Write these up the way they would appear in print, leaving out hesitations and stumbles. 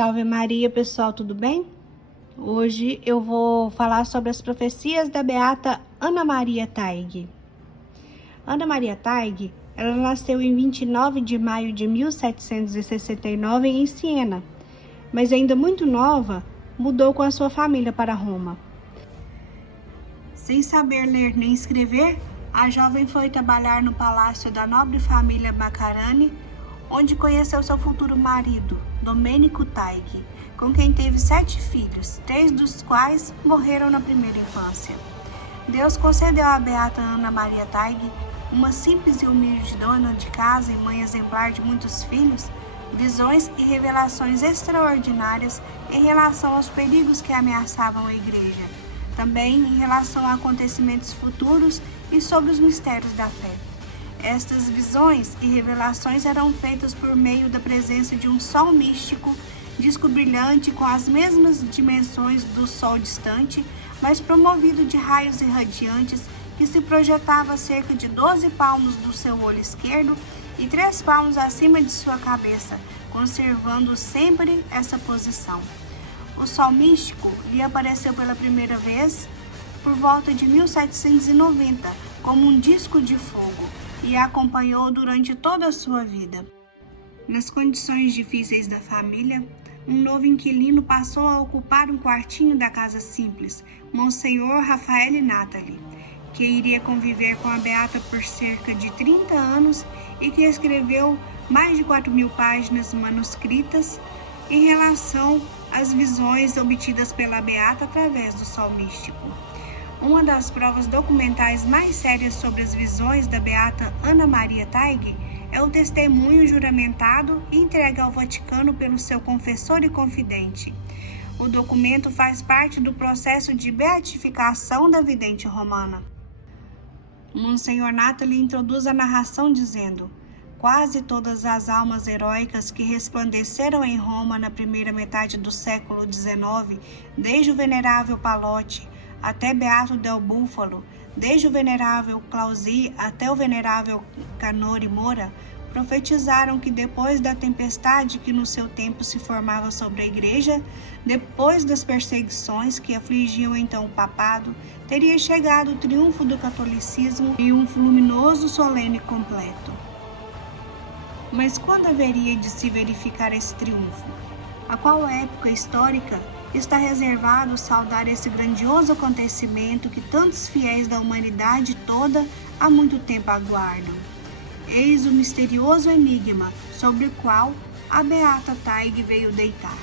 Salve Maria, pessoal, tudo bem? Hoje eu vou falar sobre as profecias da beata Ana Maria Taig. Ana Maria Taig, ela nasceu em 29 de maio de 1769 em Siena, mas ainda muito nova, mudou com a sua família para Roma. Sem saber ler nem escrever, a jovem foi trabalhar no palácio da nobre família Macarani, onde conheceu seu futuro marido, Domenico Taig, com quem teve 7 filhos, 3 dos quais morreram na primeira infância. Deus concedeu à beata Ana Maria Taig, uma simples e humilde dona de casa e mãe exemplar de muitos filhos, visões e revelações extraordinárias em relação aos perigos que ameaçavam a igreja, também em relação a acontecimentos futuros e sobre os mistérios da fé. Estas visões e revelações eram feitas por meio da presença de um sol místico, disco brilhante com as mesmas dimensões do sol distante, mas promovido de raios irradiantes que se projetava a cerca de 12 palmos do seu olho esquerdo e 3 palmos acima de sua cabeça, conservando sempre essa posição. O sol místico lhe apareceu pela primeira vez por volta de 1790 como um disco de fogo e a acompanhou durante toda a sua vida. Nas condições difíceis da família, um novo inquilino passou a ocupar um quartinho da casa simples, Monsenhor Rafael Natali, que iria conviver com a beata por cerca de 30 anos e que escreveu mais de 4.000 páginas manuscritas em relação às visões obtidas pela beata através do sol místico. Uma das provas documentais mais sérias sobre as visões da beata Ana Maria Taig é o testemunho juramentado e entregue ao Vaticano pelo seu confessor e confidente. O documento faz parte do processo de beatificação da vidente romana. Monsenhor Natali introduz a narração dizendo: quase todas as almas heróicas que resplandeceram em Roma na primeira metade do século XIX, desde o venerável Palotti até Beato del Búfalo, desde o venerável Clausi até o venerável Canori Mora, profetizaram que depois da tempestade que no seu tempo se formava sobre a igreja, depois das perseguições que afligiam então o papado, teria chegado o triunfo do catolicismo e um luminoso, solene e completo. Mas quando haveria de se verificar esse triunfo? A qual época histórica está reservado saudar esse grandioso acontecimento que tantos fiéis da humanidade toda há muito tempo aguardam? Eis o misterioso enigma sobre o qual a beata Taig veio deitar.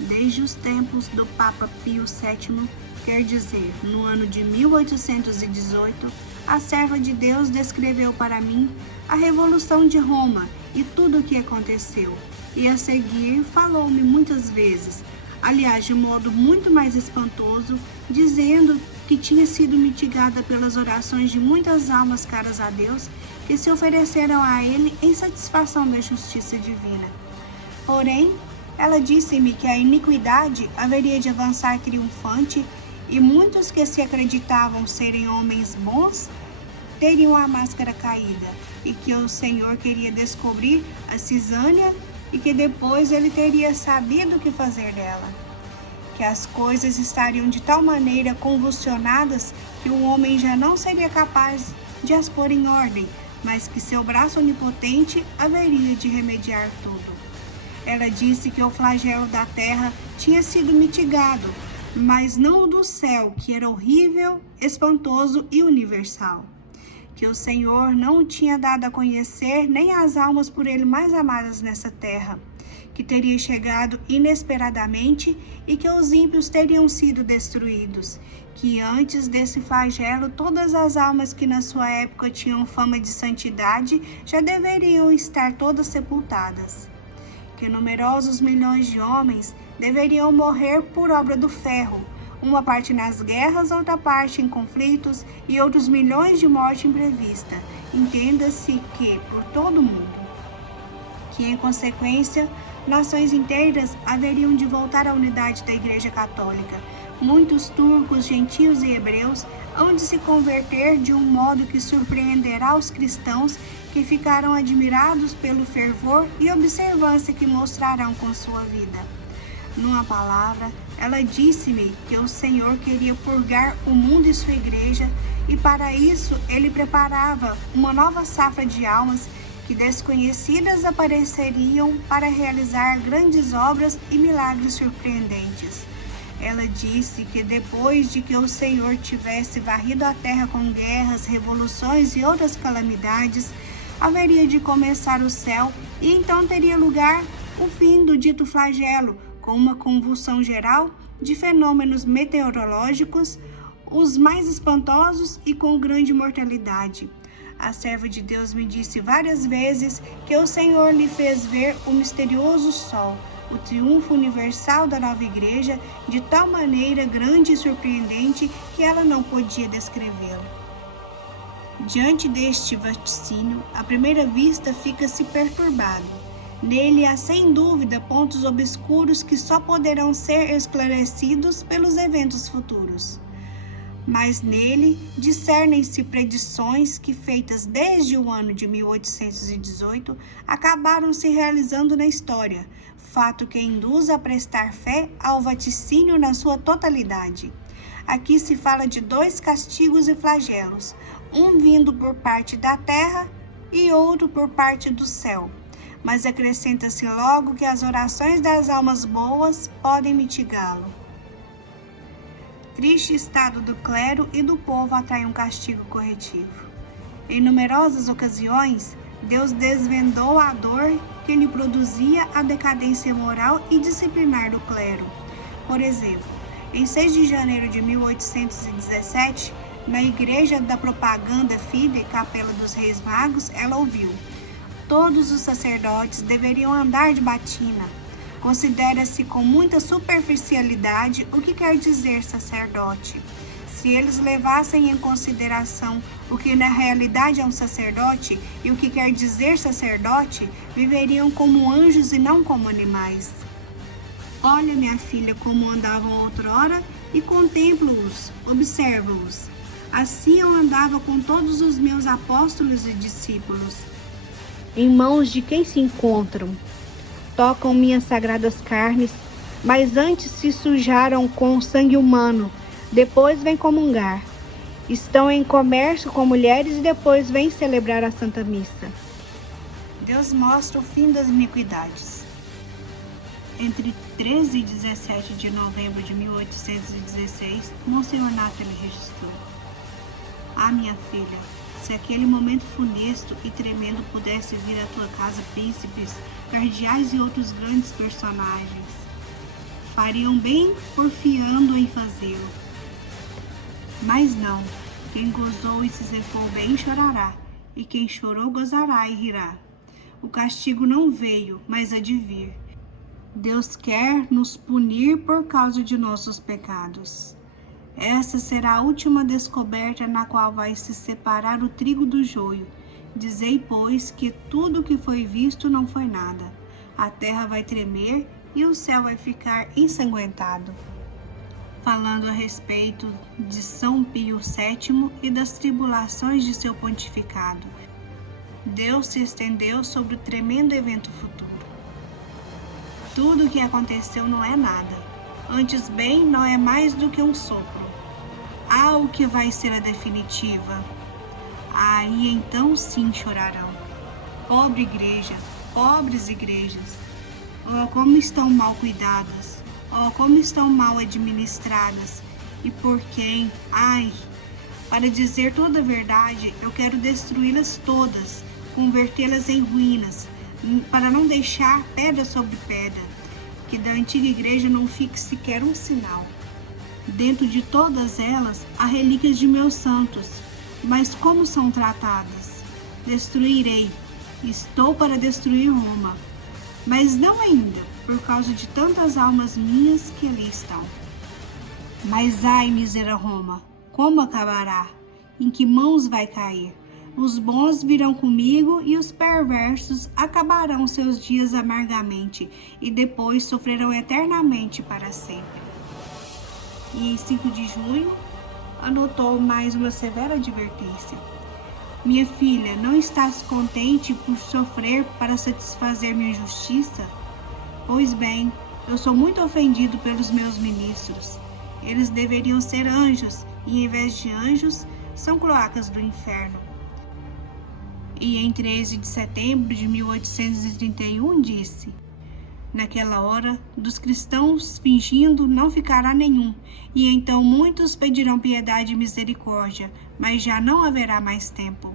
Desde os tempos do Papa Pio VII, quer dizer, no ano de 1818, a serva de Deus descreveu para mim a Revolução de Roma e tudo o que aconteceu, e a seguir falou-me muitas vezes, aliás de modo muito mais espantoso, dizendo que tinha sido mitigada pelas orações de muitas almas caras a Deus que se ofereceram a ele em satisfação da justiça divina. Porém, ela disse-me que a iniquidade haveria de avançar triunfante e muitos que se acreditavam serem homens bons teriam a máscara caída e que o Senhor queria descobrir a cisânia e que depois ele teria sabido o que fazer dela. Que as coisas estariam de tal maneira convulsionadas que o homem já não seria capaz de as pôr em ordem, mas que seu braço onipotente haveria de remediar tudo. Ela disse que o flagelo da terra tinha sido mitigado, mas não o do céu, que era horrível, espantoso e universal. Que o Senhor não o tinha dado a conhecer nem as almas por ele mais amadas nessa terra, que teria chegado inesperadamente e que os ímpios teriam sido destruídos, que antes desse flagelo todas as almas que na sua época tinham fama de santidade já deveriam estar todas sepultadas, que numerosos milhões de homens deveriam morrer por obra do ferro, uma parte nas guerras, outra parte em conflitos e outros milhões de morte imprevista. Entenda-se que por todo o mundo. Que em consequência nações inteiras haveriam de voltar à unidade da Igreja Católica. Muitos turcos, gentios e hebreus hão de se converter de um modo que surpreenderá os cristãos, que ficarão admirados pelo fervor e observância que mostrarão com sua vida. Numa palavra, ela disse-me que o Senhor queria purgar o mundo e sua igreja, e para isso ele preparava uma nova safra de almas que desconhecidas apareceriam para realizar grandes obras e milagres surpreendentes. Ela disse que depois de que o Senhor tivesse varrido a terra com guerras, revoluções e outras calamidades, haveria de começar o céu e então teria lugar o fim do dito flagelo, com uma convulsão geral de fenômenos meteorológicos, os mais espantosos e com grande mortalidade. A serva de Deus me disse várias vezes que o Senhor lhe fez ver o misterioso sol, o triunfo universal da nova igreja, de tal maneira grande e surpreendente que ela não podia descrevê-lo. Diante deste vaticínio, à primeira vista fica-se perturbado. Nele há sem dúvida pontos obscuros que só poderão ser esclarecidos pelos eventos futuros. Mas nele discernem-se predições que, feitas desde o ano de 1818, acabaram se realizando na história, fato que induz a prestar fé ao vaticínio na sua totalidade. Aqui se fala de 2 castigos e flagelos, um vindo por parte da terra e outro por parte do céu. Mas acrescenta-se logo que as orações das almas boas podem mitigá-lo. Triste estado do clero e do povo atrai um castigo corretivo. Em numerosas ocasiões, Deus desvendou a dor que lhe produzia a decadência moral e disciplinar do clero. Por exemplo, em 6 de janeiro de 1817, na Igreja da Propaganda Fide, Capela dos Reis Magos, ela ouviu: todos os sacerdotes deveriam andar de batina. Considera-se com muita superficialidade o que quer dizer sacerdote. Se eles levassem em consideração o que na realidade é um sacerdote e o que quer dizer sacerdote, viveriam como anjos e não como animais. Olha, minha filha, como andavam outrora e contemplo-os, observo-os. Assim eu andava com todos os meus apóstolos e discípulos. Em mãos de quem se encontram? Tocam minhas sagradas carnes, mas antes se sujaram com o sangue humano, depois vêm comungar. Estão em comércio com mulheres e depois vêm celebrar a Santa Missa. Deus mostra o fim das iniquidades. Entre 13 e 17 de novembro de 1816, Monsenhor Nathalie registrou: ah, minha filha, se aquele momento funesto e tremendo pudesse vir à tua casa príncipes, cardeais e outros grandes personagens, fariam bem porfiando em fazê-lo. Mas não, quem gozou e se cefou bem chorará, e quem chorou gozará e rirá. O castigo não veio, mas há de vir. Deus quer nos punir por causa de nossos pecados. Essa será a última descoberta na qual vai se separar o trigo do joio. Dizei, pois, que tudo o que foi visto não foi nada. A terra vai tremer e o céu vai ficar ensanguentado. Falando a respeito de São Pio VII e das tribulações de seu pontificado, Deus se estendeu sobre o tremendo evento futuro. Tudo o que aconteceu não é nada, antes bem não é mais do que um sopro. Há o que vai ser a definitiva. Aí então sim chorarão. Pobre igreja, pobres igrejas, oh, como estão mal cuidadas, oh, como estão mal administradas, e por quem? Ai, para dizer toda a verdade, eu quero destruí-las todas, convertê-las em ruínas, para não deixar pedra sobre pedra, que da antiga igreja não fique sequer um sinal. Dentro de todas elas há relíquias de meus santos, mas como são tratadas? Destruirei, estou para destruir Roma, mas não ainda, por causa de tantas almas minhas que ali estão. Mas ai, mísera Roma, como acabará? Em que mãos vai cair? Os bons virão comigo e os perversos acabarão seus dias amargamente e depois sofrerão eternamente para sempre. E em 5 de junho, anotou mais uma severa advertência. Minha filha, não estás contente por sofrer para satisfazer minha justiça? Pois bem, eu sou muito ofendido pelos meus ministros. Eles deveriam ser anjos, e em vez de anjos, são cloacas do inferno. E em 13 de setembro de 1831 disse: naquela hora, dos cristãos fingindo não ficará nenhum, e então muitos pedirão piedade e misericórdia, mas já não haverá mais tempo.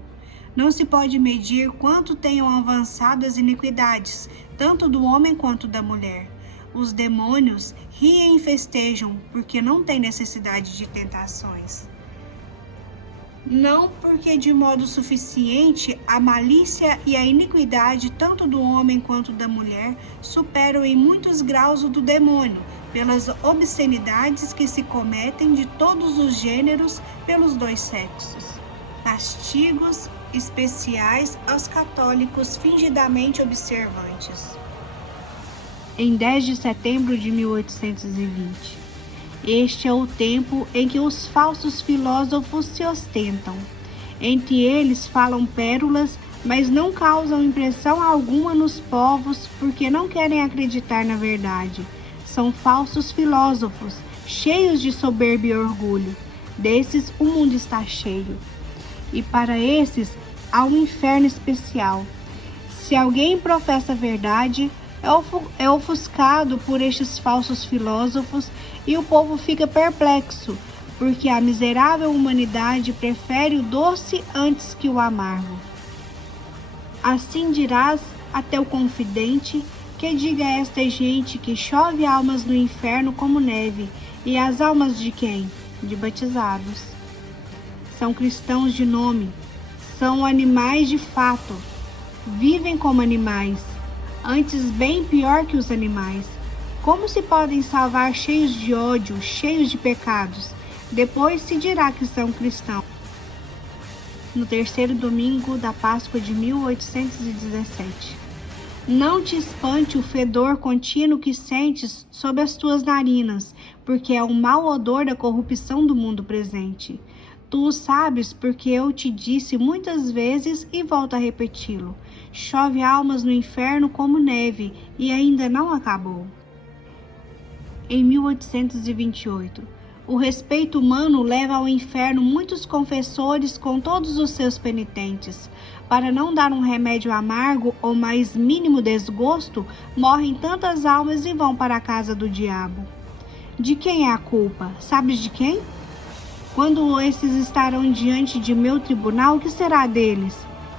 Não se pode medir quanto tenham avançado as iniquidades, tanto do homem quanto da mulher. Os demônios riem e festejam, porque não têm necessidade de tentações. Não porque de modo suficiente a malícia e a iniquidade, tanto do homem quanto da mulher, superam em muitos graus o do demônio, pelas obscenidades que se cometem de todos os gêneros pelos dois sexos. Castigos especiais aos católicos fingidamente observantes. Em 10 de setembro de 1820. Este é o tempo em que os falsos filósofos se ostentam. Entre eles falam pérolas, mas não causam impressão alguma nos povos porque não querem acreditar na verdade. São falsos filósofos, cheios de soberba e orgulho. Desses o mundo está cheio. E para esses há um inferno especial. Se alguém professa a verdade, é ofuscado por estes falsos filósofos e o povo fica perplexo, porque a miserável humanidade prefere o doce antes que o amargo. Assim dirás a teu confidente que diga a esta gente que chove almas no inferno como neve, e as almas de quem? De batizados. São cristãos de nome, são animais de fato, vivem como animais, antes bem pior que os animais. Como se podem salvar cheios de ódio, cheios de pecados? Depois se dirá que são cristãos. No terceiro domingo da Páscoa de 1817. Não te espante o fedor contínuo que sentes sob as tuas narinas, porque é o mau odor da corrupção do mundo presente. Tu o sabes porque eu te disse muitas vezes e volto a repeti-lo. Chove almas no inferno como neve e ainda não acabou. Em 1828, o respeito humano leva ao inferno muitos confessores com todos os seus penitentes. Para não dar um remédio amargo ou mais mínimo desgosto, morrem tantas almas e vão para a casa do diabo. De quem é a culpa? Sabes de quem? Quando esses estarão diante de meu tribunal, o que será deles?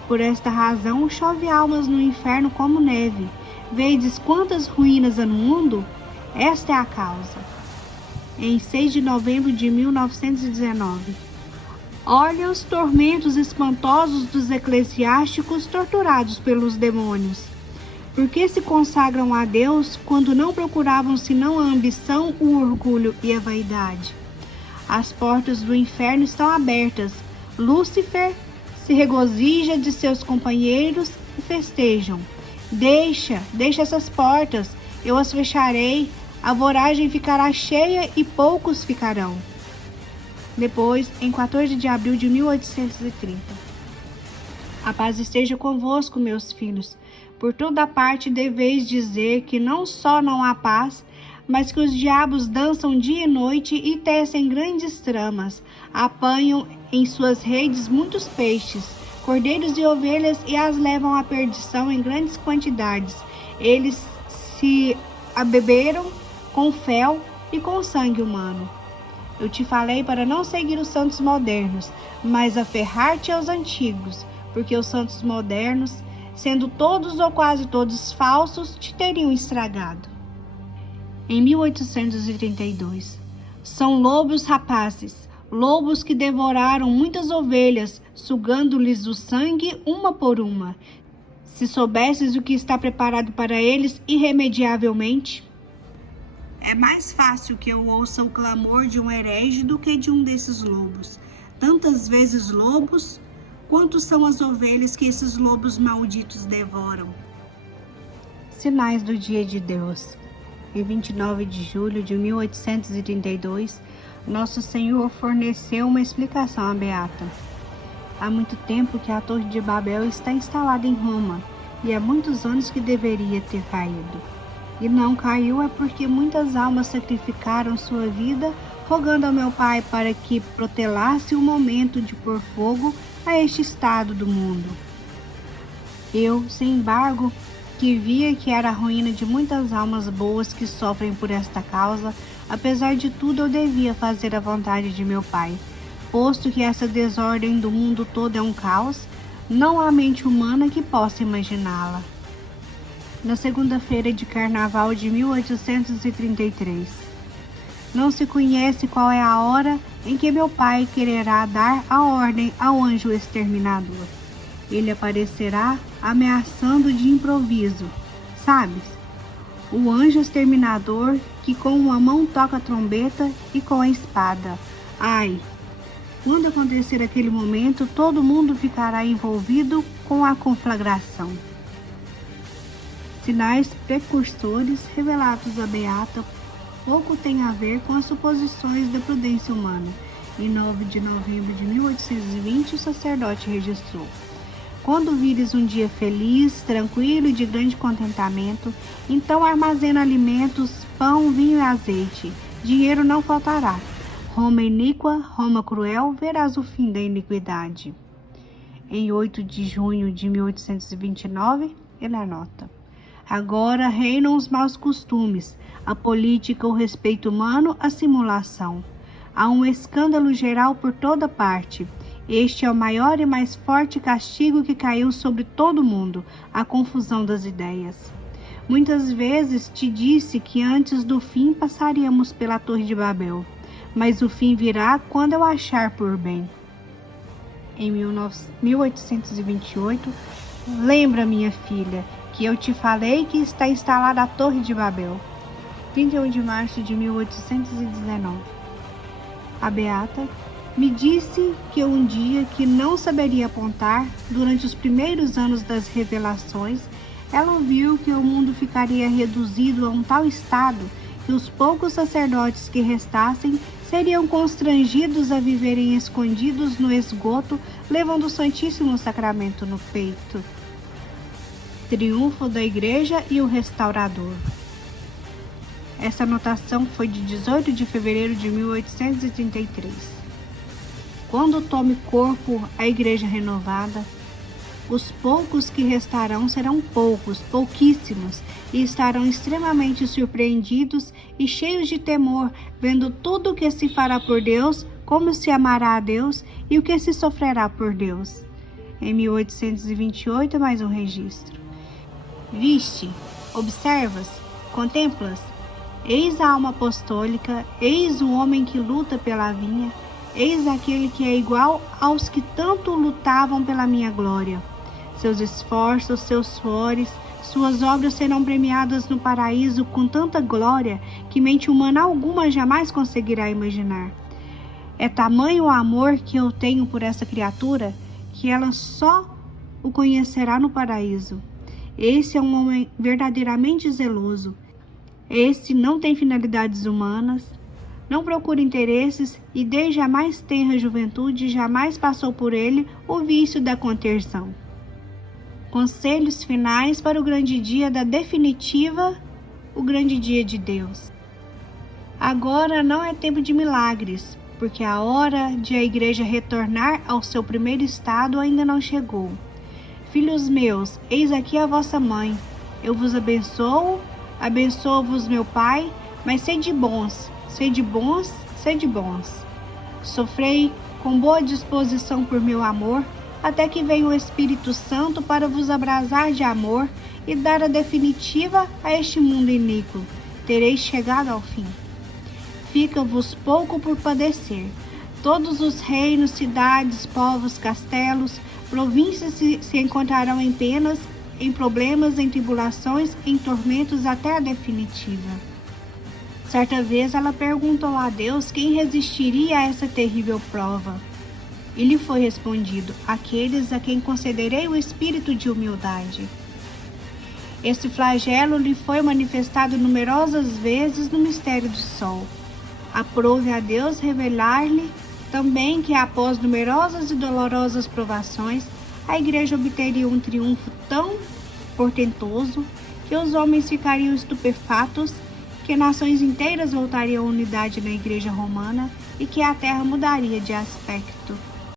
Por esta razão, chove almas no inferno como neve. Vedes quantas ruínas há no mundo? Esta é a causa. Em 6 de novembro de 1919. Olha os tormentos espantosos dos eclesiásticos torturados pelos demônios. Por que se consagram a Deus quando não procuravam senão a ambição, o orgulho e a vaidade? As portas do inferno estão abertas. Lúcifer se regozija de seus companheiros e festejam. Deixa essas portas, eu as fecharei, a voragem ficará cheia e poucos ficarão. Depois, em 14 de abril de 1830. A paz esteja convosco, meus filhos. Por toda parte deveis dizer que não só não há paz, mas que os diabos dançam dia e noite e tecem grandes tramas, apanham em suas redes muitos peixes, cordeiros e ovelhas e as levam à perdição em grandes quantidades. Eles se abeberam com fel e com sangue humano. Eu te falei para não seguir os santos modernos, mas aferrar-te aos antigos, porque os santos modernos, sendo todos ou quase todos falsos, te teriam estragado. Em 1832, são lobos rapazes, lobos que devoraram muitas ovelhas, sugando-lhes o sangue uma por uma. Se soubesses o que está preparado para eles irremediavelmente. É mais fácil que eu ouça o clamor de um herege do que de um desses lobos. Tantas vezes lobos, Quantos são as ovelhas que esses lobos malditos devoram? Sinais do dia de Deus. Em 29 de julho de 1832, Nosso Senhor forneceu uma explicação à Beata. Há muito tempo que a Torre de Babel está instalada em Roma, e há muitos anos que deveria ter caído. E não caiu é porque muitas almas sacrificaram sua vida, rogando ao meu Pai para que protelasse o momento de pôr fogo a este estado do mundo. Eu, sem embargo, que via que era a ruína de muitas almas boas que sofrem por esta causa, apesar de tudo eu devia fazer a vontade de meu Pai, posto que essa desordem do mundo todo é um caos, não há mente humana que possa imaginá-la. Na segunda-feira de carnaval de 1833, não se conhece qual é a hora em que meu Pai quererá dar a ordem ao anjo exterminador. Ele aparecerá ameaçando de improviso, sabes? O anjo exterminador que com uma mão toca a trombeta e com a espada. Ai! Quando acontecer aquele momento, todo mundo ficará envolvido com a conflagração. Sinais precursores revelados à Beata pouco têm a ver com as suposições da prudência humana. Em 9 de novembro de 1820, o sacerdote registrou: quando vires um dia feliz, tranquilo e de grande contentamento, então armazena alimentos, pão, vinho e azeite. Dinheiro não faltará. Roma iníqua, Roma cruel, verás o fim da iniquidade. Em 8 de junho de 1829, ele anota: agora reinam os maus costumes, a política, o respeito humano, a simulação. Há um escândalo geral por toda parte. Este é o maior e mais forte castigo que caiu sobre todo o mundo, a confusão das ideias. Muitas vezes te disse que antes do fim passaríamos pela Torre de Babel, mas o fim virá quando eu achar por bem. Em 1828, lembra, minha filha, que eu te falei que está instalada a Torre de Babel. 31 de março de 1819. A Beata me disse que um dia que não saberia apontar, durante os primeiros anos das revelações, ela viu que o mundo ficaria reduzido a um tal estado que os poucos sacerdotes que restassem seriam constrangidos a viverem escondidos no esgoto, levando o Santíssimo Sacramento no peito. Triunfo da Igreja e o Restaurador. Essa anotação foi de 18 de fevereiro de 1833. Quando tome corpo a Igreja renovada, os poucos que restarão serão poucos, pouquíssimos, e estarão extremamente surpreendidos e cheios de temor, vendo tudo o que se fará por Deus, como se amará a Deus e o que se sofrerá por Deus. Em 1828, mais um registro. Viste, observas, contemplas, eis a alma apostólica, eis o homem que luta pela vinha, eis aquele que é igual aos que tanto lutavam pela minha glória. Seus esforços, seus suores, suas obras serão premiadas no paraíso com tanta glória que mente humana alguma jamais conseguirá imaginar. É tamanho o amor que eu tenho por essa criatura que ela só o conhecerá no paraíso. Esse é um homem verdadeiramente zeloso. Esse não tem finalidades humanas, não procura interesses e desde a mais tenra juventude jamais passou por ele o vício da conversão. Conselhos finais para o grande dia da definitiva, o grande dia de Deus. Agora não é tempo de milagres, porque a hora de a Igreja retornar ao seu primeiro estado ainda não chegou. Filhos meus, eis aqui a vossa mãe. Eu vos abençoo, abençoo-vos meu Pai, mas sede bons, sede bons, sede bons. Sofrei com boa disposição por meu amor, até que venha o Espírito Santo para vos abrasar de amor e dar a definitiva a este mundo iníquo. Tereis chegado ao fim. Fica-vos pouco por padecer. Todos os reinos, cidades, povos, castelos, províncias se encontrarão em penas, em problemas, em tribulações, em tormentos até a definitiva. Certa vez ela perguntou a Deus quem resistiria a essa terrível prova. E lhe foi respondido: aqueles a quem concederei o espírito de humildade. Este flagelo lhe foi manifestado numerosas vezes no mistério do sol. Aprove a Deus revelar-lhe também que, após numerosas e dolorosas provações, a Igreja obteria um triunfo tão portentoso que os homens ficariam estupefatos, que nações inteiras voltariam à unidade na Igreja Romana e que a terra mudaria de aspecto.